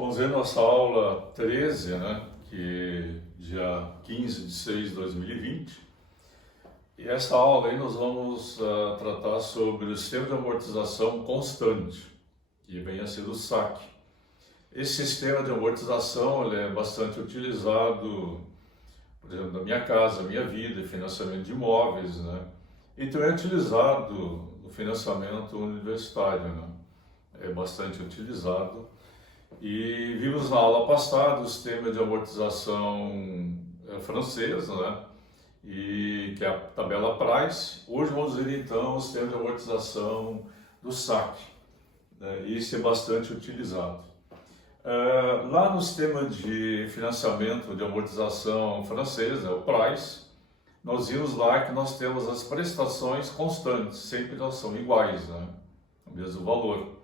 Vamos ver nossa aula 13, né? Que dia 15 de 6 de 2020. E essa aula aí nós vamos tratar sobre o sistema de amortização constante, que vem a ser o SAC. Esse sistema de amortização ele é bastante utilizado, por exemplo, na minha casa, minha vida, financiamento de imóveis, né? E também é utilizado no financiamento universitário, né? É bastante utilizado. E vimos na aula passada o sistema de amortização francesa, né? E que é a tabela Price. Hoje vamos ver então o sistema de amortização do SAC, né? E isso é bastante utilizado. Lá no sistema de financiamento de amortização francesa, o Price, nós vimos lá que nós temos as prestações constantes, sempre elas são iguais, né? O mesmo valor.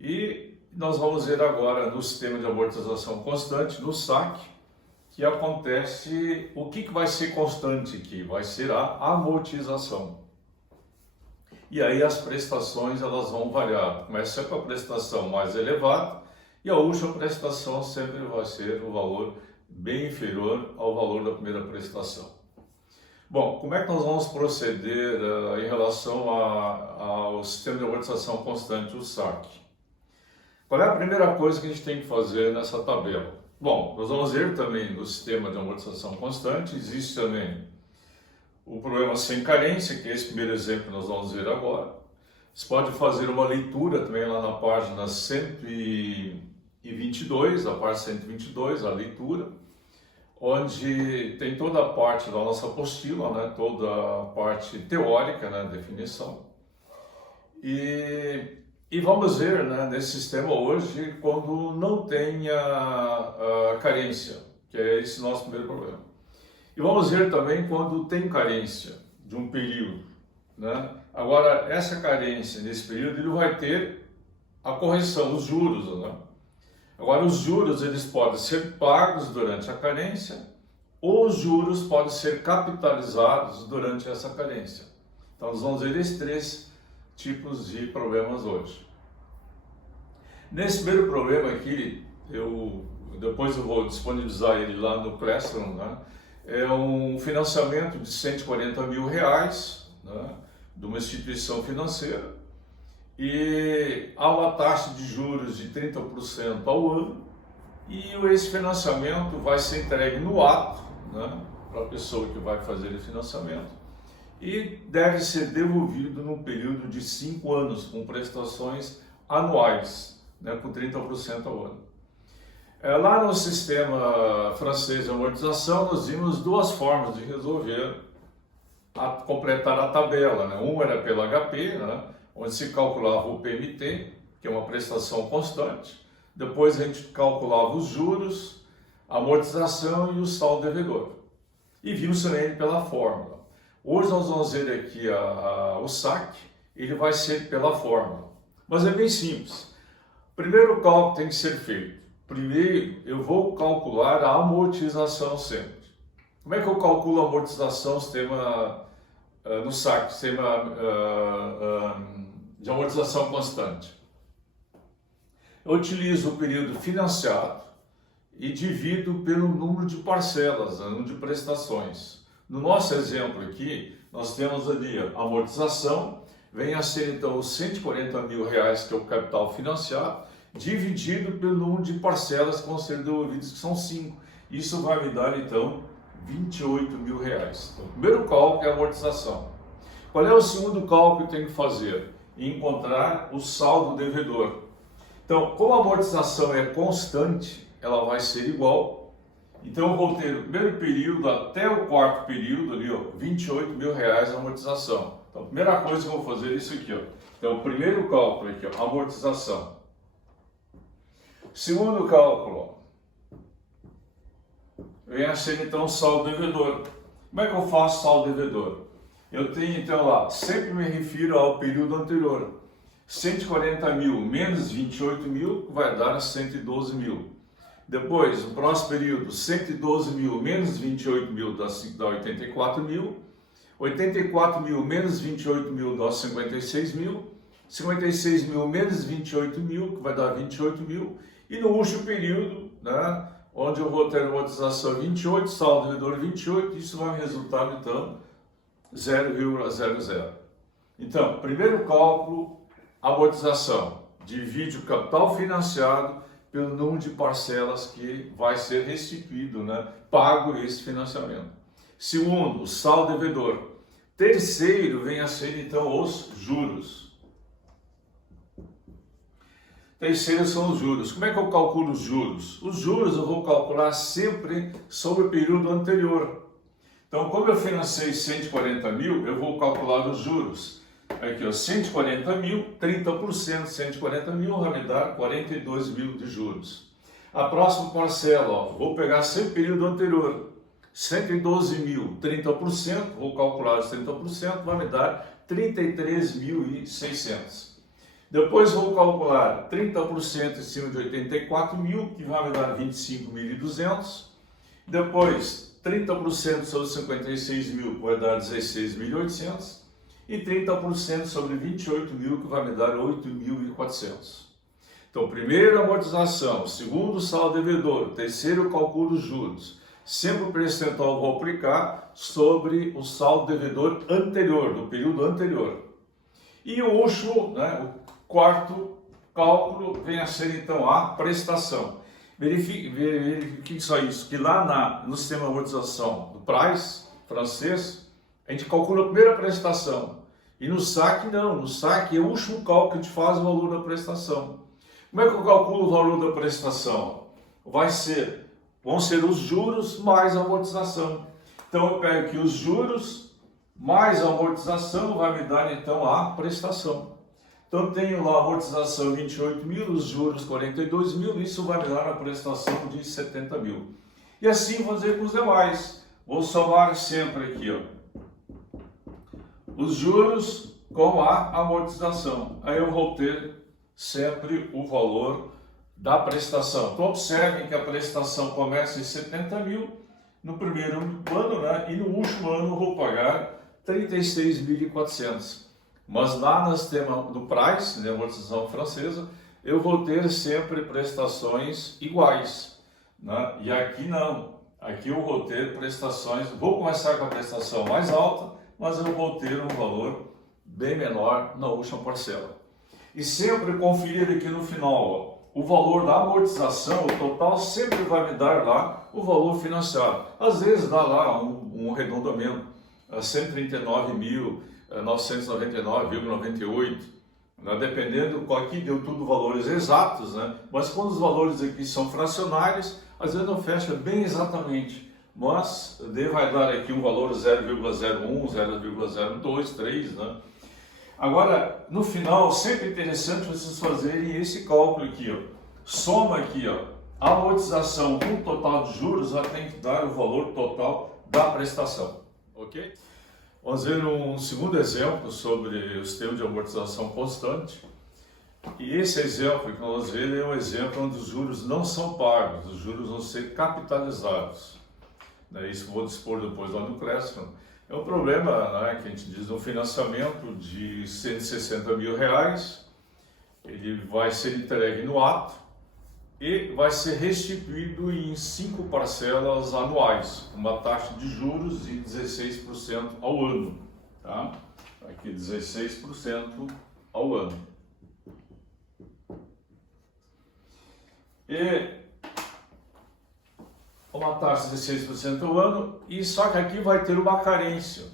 E nós vamos ver agora no sistema de amortização constante, no SAC, que acontece, o que vai ser constante aqui? Vai ser a amortização. E aí as prestações elas vão variar, começa com a prestação mais elevada e a última prestação sempre vai ser um valor bem inferior ao valor da primeira prestação. Bom, como é que nós vamos proceder em relação ao sistema de amortização constante, o SAC? Qual é a primeira coisa que a gente tem que fazer nessa tabela? Bom, nós vamos ver também no sistema de amortização constante, existe também o problema sem carência, que é esse primeiro exemplo que nós vamos ver agora. Você pode fazer uma leitura também lá na página 122, a parte 122, a leitura, onde tem toda a parte da nossa apostila, né, toda a parte teórica, né, definição. E vamos ver, né, nesse sistema hoje quando não tem a carência, que é esse nosso primeiro problema. E vamos ver também quando tem carência de um período, né? Agora, essa carência nesse período ele vai ter a correção, os juros, né? Agora, os juros eles podem ser pagos durante a carência ou os juros podem ser capitalizados durante essa carência. Então, nós vamos ver esses três tipos de problemas hoje. Nesse primeiro problema aqui, depois eu vou disponibilizar ele lá no Classroom, né? É um financiamento de R$140 mil, né? De uma instituição financeira e há uma taxa de juros de 30% ao ano e esse financiamento vai ser entregue no ato, né? Para a pessoa que vai fazer o financiamento. E deve ser devolvido num período de 5 anos, com prestações anuais, né, com 30% ao ano. Lá no sistema francês de amortização, nós vimos duas formas de resolver, completar a tabela, né? Uma era pela HP, né, onde se calculava o PMT, que é uma prestação constante. Depois a gente calculava os juros, a amortização e o saldo devedor. E vimos também pela fórmula. Hoje nós vamos ver aqui o SAC, ele vai ser pela fórmula. Mas é bem simples. Primeiro cálculo tem que ser feito. Primeiro eu vou calcular a amortização sempre. Como é que eu calculo a amortização no SAC, sistema de amortização constante? Eu utilizo o período financiado e divido pelo número de parcelas, número de prestações. No nosso exemplo aqui, nós temos ali a amortização, vem a ser então os R$140 mil, que é o capital financiado, dividido pelo número de parcelas que vão ser devolvidas, que são 5. Isso vai me dar então R$28 mil. Então, o primeiro cálculo é a amortização. Qual é o segundo cálculo que eu tenho que fazer? Encontrar o saldo devedor. Então, como a amortização é constante, ela vai ser igual. Então eu vou ter o primeiro período até o quarto período ali, ó, R$28 mil de amortização. Então a primeira coisa que eu vou fazer é isso aqui, ó. Então o primeiro cálculo aqui, ó, amortização. Segundo cálculo, ó, vem a ser então o saldo devedor. Como é que eu faço saldo devedor? Eu tenho então lá, sempre me refiro ao período anterior. 140 mil menos 28 mil vai dar 112 mil. Depois, no próximo período, 112 mil menos 28 mil dá 84 mil. 84 mil menos 28 mil dá 56 mil. 56 mil menos 28 mil, que vai dar 28 mil, e no último período, né, onde eu vou ter amortização 28, saldo devedor 28, isso vai me resultar, então, 0,00. Então, primeiro cálculo, amortização. Divide o capital financiado pelo número de parcelas que vai ser restituído, né, pago esse financiamento. Segundo, o saldo devedor. Terceiro, vem a ser, então, os juros. Terceiro são os juros. Como é que eu calculo os juros? Os juros eu vou calcular sempre sobre o período anterior. Então, como eu financei 140 mil, eu vou calcular os juros. Aqui, ó, 140 mil, 30%, 140 mil vai me dar 42 mil de juros. A próxima parcela, ó, vou pegar sempre o período anterior. 112 mil, 30%, vou calcular os 30%, vai me dar 33.600. Depois vou calcular 30% em cima de 84 mil, que vai me dar 25.200. Depois, 30% sobre 56 mil, que vai dar 16.800. E 30% sobre 28 mil, que vai me dar 8.400. Então, primeiro, amortização. Segundo, saldo devedor. Terceiro, cálculo dos juros. Sempre o percentual vou aplicar sobre o saldo devedor anterior, do período anterior. E o último, né, o quarto cálculo, vem a ser então a prestação. Verifique só isso, que lá no sistema de amortização do Price francês, a gente calcula a primeira prestação. E no saque não, no saque é o último cálculo que a gente faz o valor da prestação. Como é que eu calculo o valor da prestação? Vão ser os juros mais a amortização. Então eu pego aqui os juros mais a amortização, vai me dar então a prestação. Então eu tenho lá a amortização 28 mil, os juros 42 mil, isso vai me dar a prestação de 70 mil. E assim vou fazer com os demais. Vou somar sempre aqui, ó, os juros com a amortização. Aí eu vou ter sempre o valor da prestação. Então observem que a prestação começa em 70 mil no primeiro ano, né? E no último ano eu vou pagar 36.400. Mas lá no sistema do Price, né, amortização francesa, eu vou ter sempre prestações iguais, né? E aqui não. Aqui eu vou ter prestações, vou começar com a prestação mais alta, mas eu vou ter um valor bem menor na última parcela. E sempre conferir aqui no final, ó, o valor da amortização, o total sempre vai me dar lá o valor financiado. Às vezes dá lá um arredondamento, 139.999,98, né? Dependendo, aqui deu tudo valores exatos, né? Mas quando os valores aqui são fracionários, às vezes não fecha bem exatamente, mas vai dar aqui um valor 0,01, 0,02, 3, né? Agora, no final, sempre interessante vocês fazerem esse cálculo aqui, ó. Soma aqui, ó, a amortização com o total de juros, ela tem que dar o valor total da prestação, ok? Vamos ver um segundo exemplo sobre o sistema de amortização constante. E esse exemplo que nós vamos ver é um exemplo onde os juros não são pagos, os juros vão ser capitalizados. Isso que eu vou dispor depois lá no Classroom. É um problema, né, que a gente diz no financiamento de R$160 mil, ele vai ser entregue no ato e vai ser restituído em 5 parcelas anuais, uma taxa de juros de 16% ao ano. Tá? Aqui 16% ao ano. E uma taxa de 16% ao ano, e só que aqui vai ter uma carência.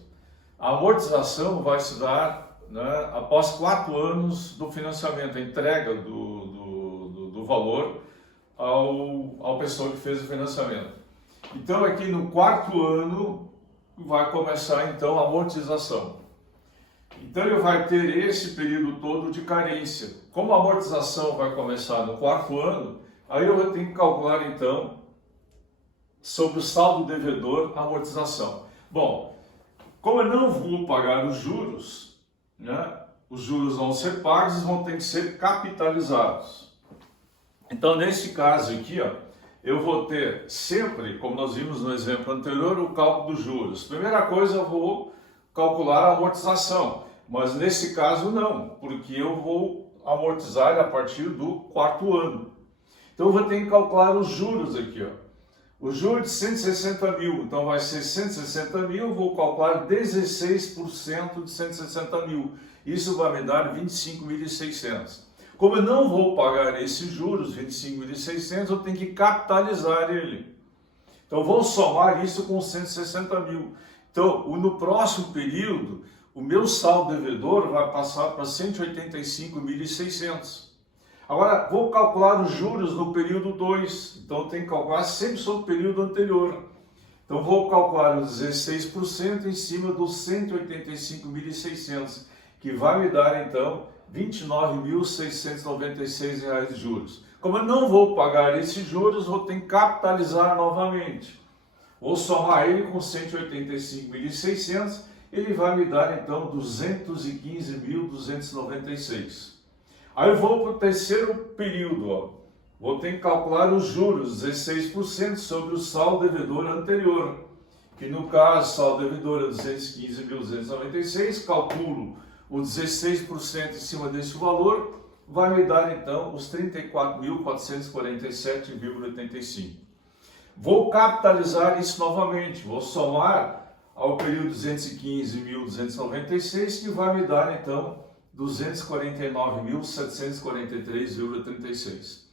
A amortização vai se dar, né, após 4 anos do financiamento, a entrega do valor ao pessoa que fez o financiamento. Então aqui no 4º ano vai começar então a amortização. Então ele vai ter esse período todo de carência. Como a amortização vai começar no 4º ano, aí eu vou ter que calcular então sobre o saldo devedor a amortização. Bom, como eu não vou pagar os juros, né, os juros vão ser pagos e vão ter que ser capitalizados. Então, nesse caso aqui, ó, eu vou ter sempre, como nós vimos no exemplo anterior, o cálculo dos juros. Primeira coisa, eu vou calcular a amortização. Mas nesse caso não, porque eu vou amortizar a partir do quarto ano. Então eu vou ter que calcular os juros aqui, ó. O juros de 160 mil, então vai ser 160 mil, vou calcular 16% de 160 mil. Isso vai me dar 25.600. Como eu não vou pagar esses juros, 25.600, eu tenho que capitalizar ele. Então vou somar isso com 160 mil. Então, no próximo período, o meu saldo devedor vai passar para 185.600. Agora, vou calcular os juros no período 2, então eu tenho que calcular sempre sobre o período anterior. Então, vou calcular os 16% em cima dos 185.600, que vai me dar, então, R$ 29.696 de juros. Como eu não vou pagar esses juros, vou ter que capitalizar novamente. Vou somar ele com 185.600, ele vai me dar, então, 215.296. Aí eu vou para o terceiro período, ó. Vou ter que calcular os juros, 16% sobre o saldo devedor anterior, que no caso, o saldo devedor é 215.296, calculo o 16% em cima desse valor, vai me dar então os 34.447,85. Vou capitalizar isso novamente, vou somar ao período 215.296, que vai me dar então 249.743,36.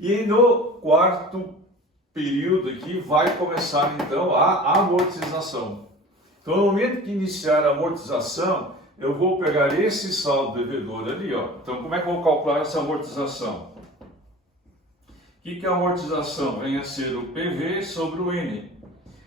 E no quarto período aqui vai começar então a amortização. Então, no momento que iniciar a amortização, eu vou pegar esse saldo devedor ali, ó. Então, como é que eu vou calcular essa amortização? O que é a amortização? Vem a ser o PV sobre o N.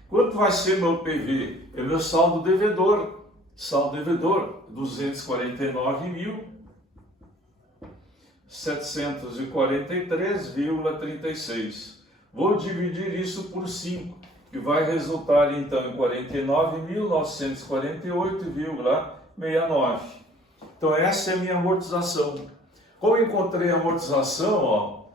Quanto vai ser meu PV? É meu saldo devedor. Saldo devedor, 249.743,36. Vou dividir isso por 5, que vai resultar então em 49.948,69. Então essa é a minha amortização. Como eu encontrei a amortização, ó,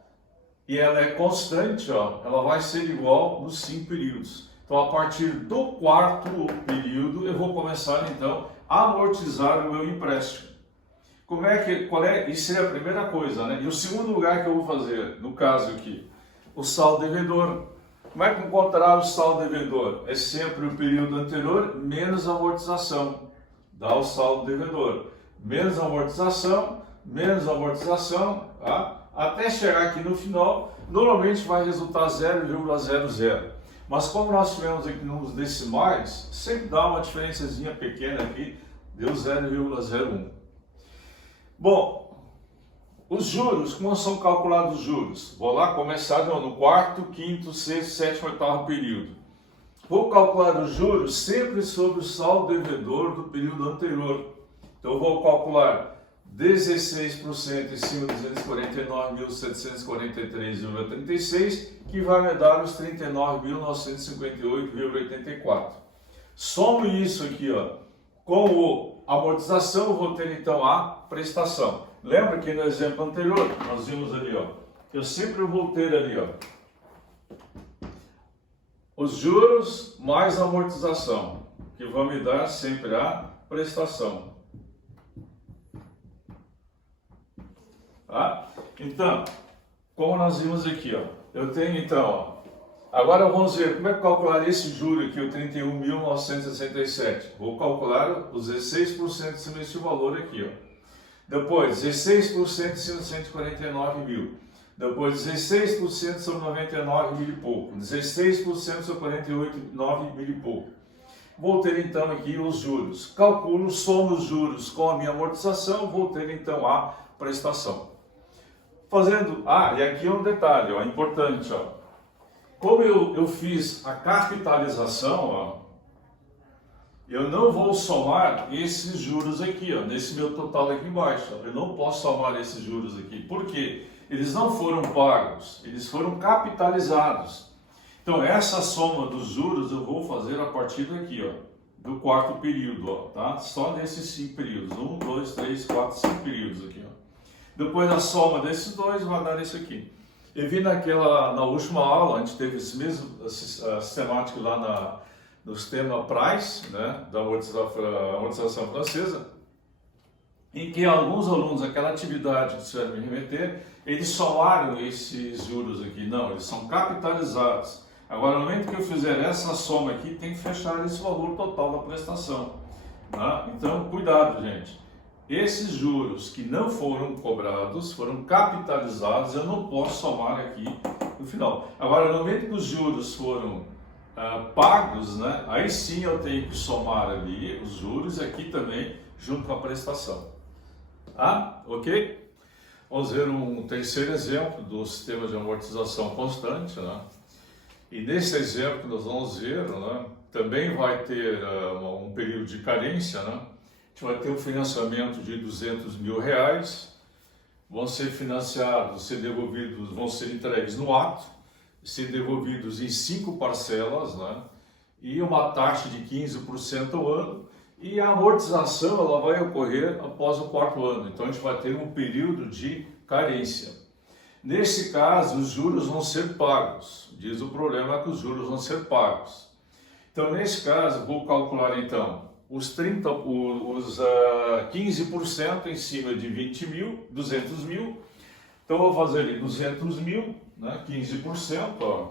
e ela é constante, ó, ela vai ser igual nos 5 períodos. Então, a partir do quarto período, eu vou começar, então, a amortizar o meu empréstimo. Isso é a primeira coisa, né? E o segundo lugar que eu vou fazer, no caso aqui, o saldo devedor. Como é que encontrar o saldo devedor? É sempre o período anterior menos a amortização. Dá o saldo devedor. Menos a amortização, tá? Até chegar aqui no final, normalmente vai resultar 0,00. Mas como nós tivemos aqui nos decimais, sempre dá uma diferençazinha pequena aqui, deu 0,01. Bom, os juros, como são calculados os juros? Vou lá começar no quarto, quinto, sexto, sétimo, oitavo período. Vou calcular os juros sempre sobre o saldo devedor do período anterior. Então, eu vou calcular 16% em cima de 249.743,36, que vai me dar os 39.958,84. Somo isso aqui, ó, com a amortização, eu vou ter então a prestação. Lembra que no exemplo anterior, nós vimos ali, ó, eu sempre vou ter ali, ó, os juros mais a amortização, que vão me dar sempre a prestação. Tá? Então, como nós vimos aqui, ó, eu tenho então, ó, agora vamos ver como é que calcular esse juro aqui, o 31.967. Vou calcular os 16% em cima desse valor aqui, ó. Depois, 16% em cima de 149 mil. Depois, 16% sobre 99 mil e pouco. 16% sobre 48,9 mil e pouco. Vou ter então aqui os juros. Calculo, somo os juros com a minha amortização, vou ter então a prestação. E aqui é um detalhe, ó, importante, ó. Como eu fiz a capitalização, ó, eu não vou somar esses juros aqui, ó, nesse meu total aqui embaixo. Ó. Eu não posso somar esses juros aqui. Por quê? Eles não foram pagos, eles foram capitalizados. Então, essa soma dos juros eu vou fazer a partir daqui, ó, do quarto período, ó, tá? Só nesses 5 períodos. 1, 2, 3, 4, 5 períodos aqui, ó. Depois a soma desses dois vai dar isso aqui. Eu vi na última aula, a gente teve esse mesmo sistemático lá no sistema Price, né, da amortização francesa. em que alguns alunos, aquela atividade que você vai me remeter, eles somaram esses juros aqui. Não, eles são capitalizados. Agora, no momento que eu fizer essa soma aqui, tem que fechar esse valor total da prestação. Tá? Então, cuidado, gente. Esses juros que não foram cobrados, foram capitalizados, eu não posso somar aqui no final. Agora, no momento que os juros foram pagos, né, aí sim eu tenho que somar ali os juros aqui também, junto com a prestação. Ah, ok? Vamos ver um terceiro exemplo do sistema de amortização constante, né? E nesse exemplo nós vamos ver, né, também vai ter um período de carência, né? A gente vai ter um financiamento de R$200 mil, vão ser financiados, ser devolvidos, vão ser entregues no ato, ser devolvidos em 5 parcelas, né? E uma taxa de 15% ao ano, e a amortização ela vai ocorrer após o 4º ano, então a gente vai ter um período de carência. Nesse caso, os juros vão ser pagos, diz o problema que os juros vão ser pagos. Então, nesse caso, vou calcular então os 15% em cima de 200 mil, então vou fazer ali 200 mil, né, 15%, ó.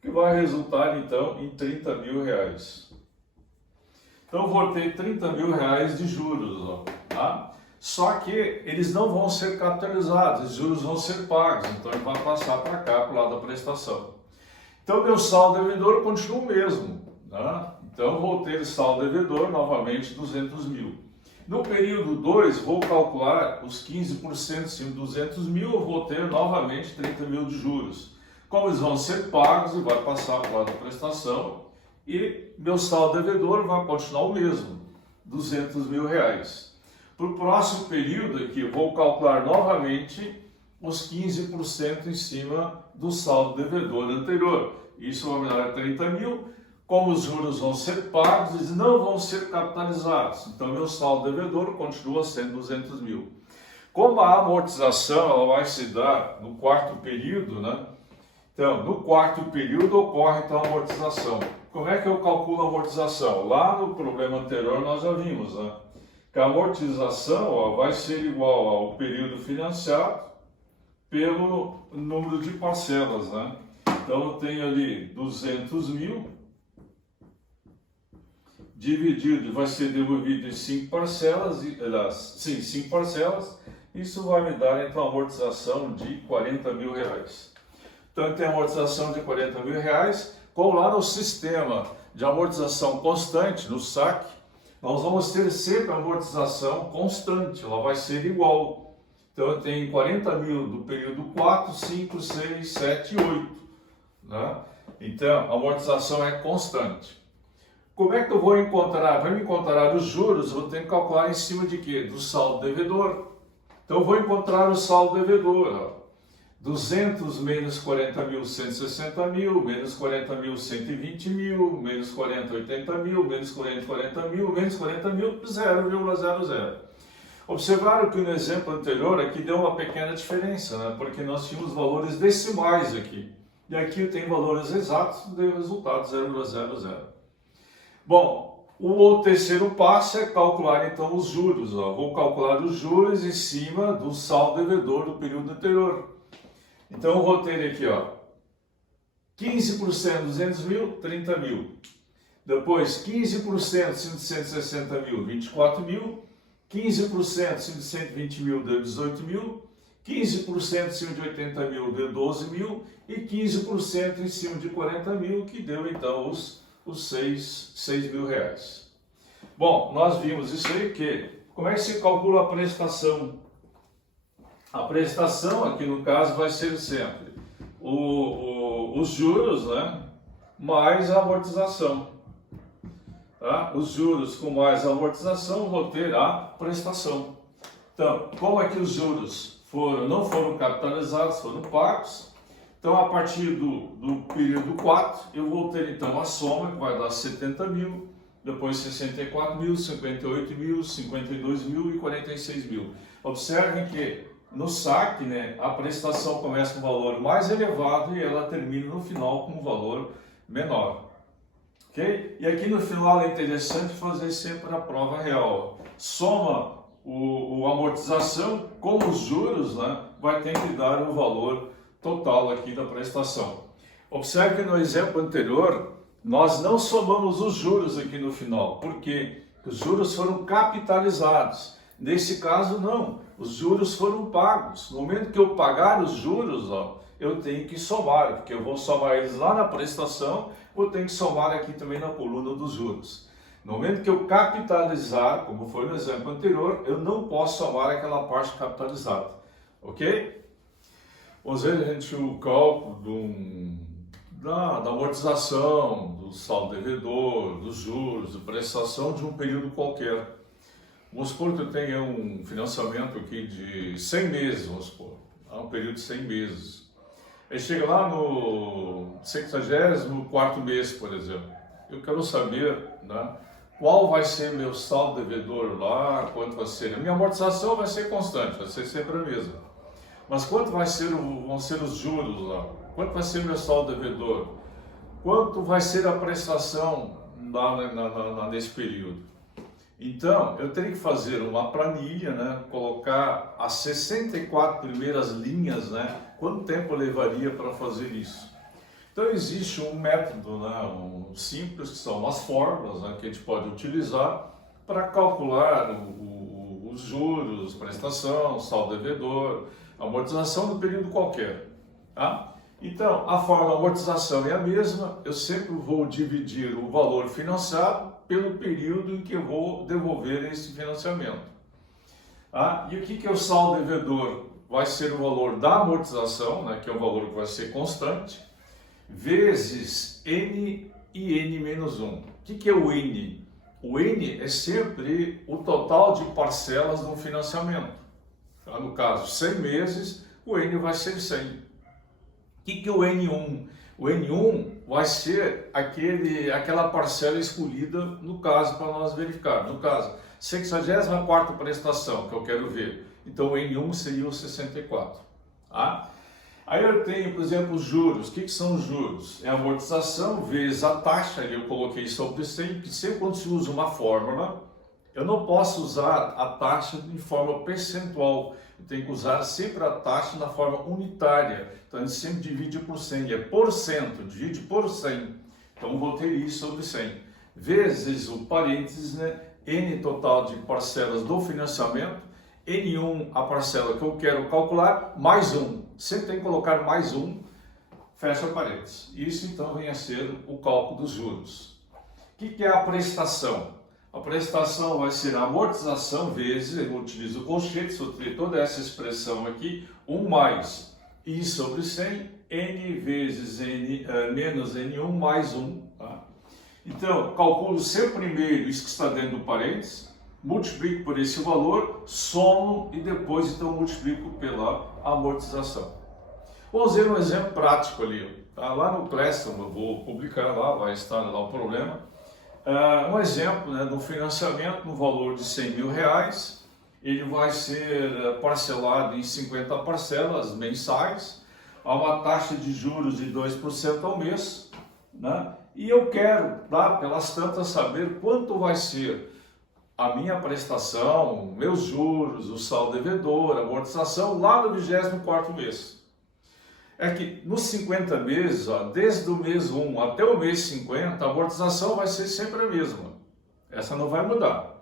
Que vai resultar então em R$30 mil. Então eu vou ter R$30 mil de juros, ó, tá? Só que eles não vão ser capitalizados, os juros vão ser pagos, então ele vai passar para cá, para o lado da prestação. Então meu saldo devedor continua o mesmo, tá? Então eu vou ter saldo devedor novamente 200 mil. No período 2, vou calcular os 15% de 200 mil, eu vou ter novamente 30 mil de juros. Como eles vão ser pagos, e vai passar para o lado da prestação, e meu saldo devedor vai continuar o mesmo, R$200 mil. Para o próximo período aqui, eu vou calcular novamente os 15% em cima do saldo devedor anterior. Isso vai me dar 30 mil. Como os juros vão ser pagos, eles não vão ser capitalizados. Então, meu saldo devedor continua sendo 200 mil. Como a amortização ela vai se dar no 4º período, né? Então, no 4º período ocorre então a amortização. Como é que eu calculo a amortização? Lá no problema anterior nós já vimos, né? Que a amortização, ó, vai ser igual ao período financiado pelo número de parcelas, né? Então eu tenho ali 200 mil dividido, vai ser devolvido em 5 parcelas, 5 parcelas, isso vai me dar então a amortização de R$40 mil. Então tem a amortização de R$40 mil, como lá no sistema de amortização constante, no SAC, nós vamos ter sempre a amortização constante, ela vai ser igual. Então eu tenho 40 mil do período 4, 5, 6, 7 e 8. Né? Então a amortização é constante. Como é que eu vou encontrar? Para me encontrar os juros, eu vou ter que calcular em cima de quê? Do saldo devedor. Então eu vou encontrar o saldo devedor. Ó. 200 menos 40 mil, 160 mil, menos 40 mil, 120 mil, menos 40, 80 mil, menos 40, 40 mil, menos 40 mil, 0,00. Observaram que no exemplo anterior aqui deu uma pequena diferença, né? Porque nós tínhamos valores decimais aqui. E aqui tem valores exatos, deu o resultado 0,00. Bom, o terceiro passo é calcular então os juros. Ó. Vou calcular os juros em cima do saldo devedor do período anterior. Então eu vou ter aqui, ó, 15% 200 mil, 30 mil. Depois 15% 160 mil, 24 mil. 15% acima de 120 mil deu 18 mil. 15% acima de 80 mil deu 12 mil. E 15% em cima de 40 mil, que deu então os 6 mil reais. Bom, nós vimos isso aí que, como é que se calcula a prestação? A prestação aqui no caso vai ser sempre os juros, né, mais a amortização. Tá? Os juros com mais a amortização vou ter a prestação. Então, como é que os juros não foram capitalizados, foram pagos? Então, a partir do período 4, eu vou ter então a soma, que vai dar 70 mil, depois 64 mil, 58 mil, 52 mil e 46 mil. Observem que no SAC, né, a prestação começa com um valor mais elevado e ela termina no final com um valor menor. Ok? ok? E aqui no final é interessante fazer sempre a prova real. Soma o amortização com os juros, né? Vai ter que dar o valor total aqui da prestação. Observe que no exemplo anterior, nós não somamos os juros aqui no final, porque os juros foram capitalizados. Nesse caso, não. Os juros foram pagos. No momento que eu pagar os juros, ó, eu tenho que somar, porque eu vou somar eles lá na prestação, eu tenho que somar aqui também na coluna dos juros. No momento que eu capitalizar, como foi no exemplo anterior, eu não posso somar aquela parte capitalizada. Ok? Vamos ver, gente, o cálculo da amortização, do saldo devedor, dos juros, da prestação de um período qualquer. Vamos supor que eu tenha um financiamento aqui de 100 meses, vamos supor, um período de 100 meses. Aí chega lá no 64º mês, por exemplo. Eu quero saber, né, qual vai ser meu saldo devedor lá, quanto vai ser. A minha amortização vai ser constante, vai ser sempre a mesma. Mas quanto vão ser os juros lá? Quanto vai ser meu saldo devedor? Quanto vai ser a prestação lá nesse período? Então, eu teria que fazer uma planilha, né? Colocar as 64 primeiras linhas, né? Quanto tempo levaria para fazer isso? Então, existe um método, né? Simples, que são as fórmulas, né? Que a gente pode utilizar para calcular os juros, prestação, saldo devedor, amortização do período qualquer. Tá? Então, a fórmula de amortização é a mesma, eu sempre vou dividir o valor financiado pelo período em que eu vou devolver esse financiamento. Tá? E o que é o saldo devedor? Vai ser o valor da amortização, né, que é o valor que vai ser constante, vezes N e N menos 1. O que é o N? O N é sempre o total de parcelas do financiamento. Tá? No caso, 100 meses, o N vai ser 100. O que é o N1? O N1 vai ser aquela parcela escolhida, no caso, para nós verificar. No caso, 64ª prestação, que eu quero ver. Então, o N1 seria o 64. Tá? Aí eu tenho, por exemplo, os juros. O que são os juros? É a amortização vezes a taxa, eu coloquei sobre 100, que sempre quando se usa uma fórmula, eu não posso usar a taxa de forma percentual. Eu tenho que usar sempre a taxa na forma unitária. Então, a gente sempre divide por 100. É por cento, divide por 100. Então, vou ter isso sobre 100. Vezes o parênteses, né? N total de parcelas do financiamento. N1, a parcela que eu quero calcular, mais 1. Sempre tem que colocar mais 1, fecha parênteses. Isso, então, vem a ser o cálculo dos juros. O que é a prestação? A prestação vai ser a amortização vezes, eu utilizo o colchete, soltei toda essa expressão aqui, 1 mais I sobre 100, N vezes N menos N1 mais 1. Tá? Então, calculo sempre primeiro isso que está dentro do parênteses, multiplico por esse valor, somo e depois então multiplico pela amortização. Vamos ver um exemplo prático ali. Tá? Lá no Classroom, eu vou publicar lá, vai estar lá o problema. Um exemplo, né, do financiamento no valor de 100 mil reais, ele vai ser parcelado em 50 parcelas mensais, a uma taxa de juros de 2% ao mês, né? E eu quero, tá, pelas tantas, saber quanto vai ser a minha prestação, meus juros, o saldo devedor, a amortização lá no 24º mês. É que nos 50 meses, ó, desde o mês 1 até o mês 50, a amortização vai ser sempre a mesma. Essa não vai mudar.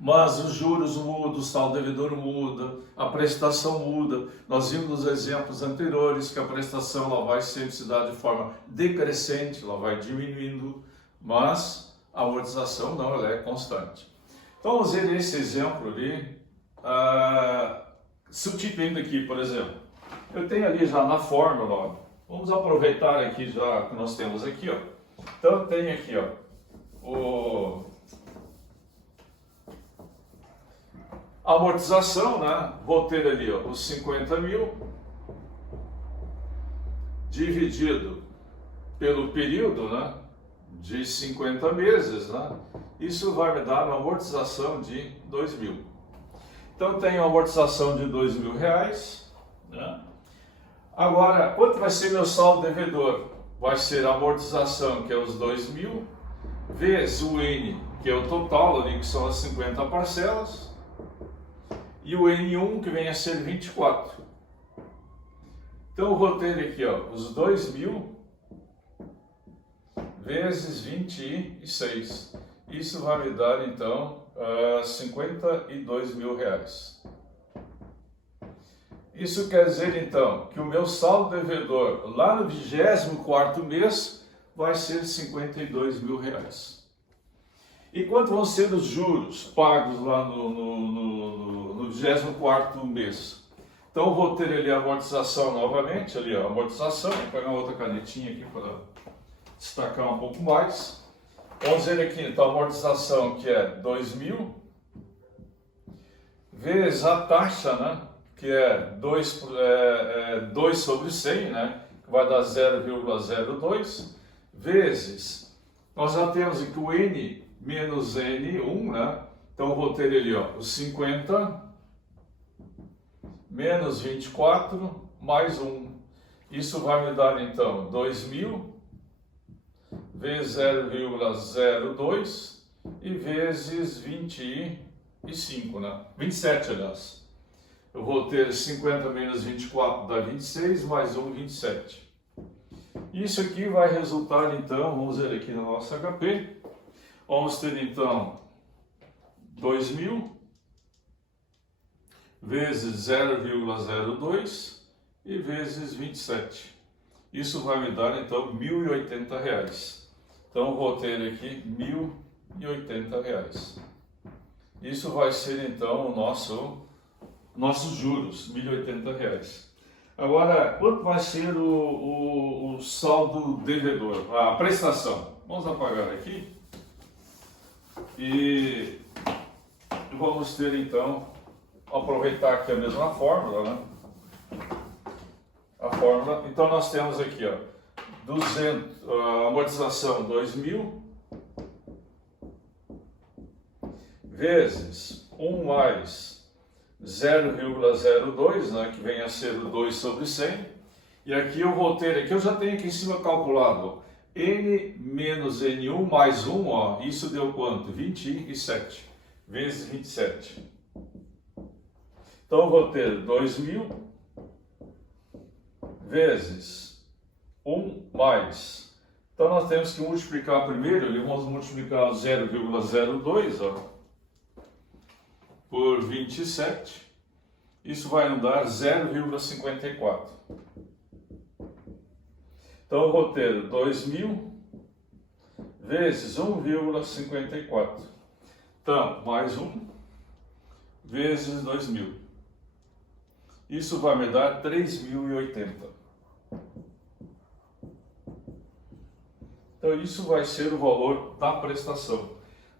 Mas os juros mudam, o saldo devedor muda, a prestação muda. Nós vimos nos exemplos anteriores que a prestação ela vai sempre se dar de forma decrescente, ela vai diminuindo, mas a amortização não, ela é constante. Então vamos ver esse exemplo ali, substituindo aqui, por exemplo. Eu tenho ali já na fórmula, ó. Vamos aproveitar aqui já que nós temos aqui, ó. Então eu tenho aqui, ó, a amortização, né? Vou ter ali, ó, os 50 mil dividido pelo período, né? De 50 meses, né? Isso vai me dar uma amortização de 2 mil. Então eu tenho uma amortização de 2 mil reais, né? Agora, quanto vai ser meu saldo devedor? vai ser a amortização, que é os 2.000, vezes o N, que é o total ali, que são as 50 parcelas, e o N1, que vem a ser 24. Então eu vou ter aqui, ó, os 2.000 vezes 26. Isso vai me dar, então, R$52.000. Isso quer dizer, então, que o meu saldo devedor lá no 24º mês vai ser R$52.000. E quanto vão ser os juros pagos lá no 24º mês? Então eu vou ter ali a amortização novamente, ali a amortização, vou pegar uma outra canetinha aqui para destacar um pouco mais. Vamos dizer aqui, então, a amortização, que é 2.000, vezes a taxa, né, que é 2 sobre 100, né, que vai dar 0,02, vezes, nós já temos aqui o N menos N1, né, então eu vou ter ali, ó, os 50 menos 24 mais 1. Isso vai me dar, então, 2.000 vezes 0,02 e vezes 25, né? 27, aliás. Eu vou ter 50 menos 24 dá 26, mais 1, 27. Isso aqui vai resultar, então, vamos ver aqui na nossa HP, vamos ter, então, 2.000 vezes 0,02 e vezes 27. Isso vai me dar, então, R$1.080. Então, eu vou ter aqui R$1.080. Isso vai ser, então, o nossos juros, R$1.080. Agora, quanto vai ser o saldo devedor, a prestação? Vamos apagar aqui. E vamos ter, então, aproveitar aqui a mesma fórmula, né? A fórmula, então nós temos aqui, ó, 200, a amortização 2.000 vezes 1 mais 0,02, né, que vem a ser o 2 sobre 100, e aqui eu vou ter, aqui eu já tenho aqui em cima calculado, N menos N1 mais 1, ó, isso deu quanto? 27, vezes 27. Então eu vou ter 2.000 vezes 1 mais. Então nós temos que multiplicar primeiro, vamos multiplicar 0,02, ó, por 27. Isso vai nos dar 0,54. Então eu vou ter 2.000 vezes 1,54. Então, mais 1 vezes 2.000. Isso vai me dar 3.080. Então, isso vai ser o valor da prestação.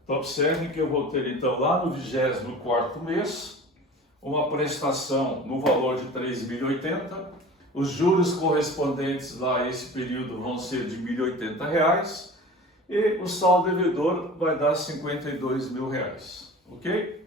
Então, observe que eu vou ter, então, lá no 24º mês, uma prestação no valor de 3.080. Os juros correspondentes lá a esse período vão ser de R$1.080. E o saldo devedor vai dar R$52.000. Ok?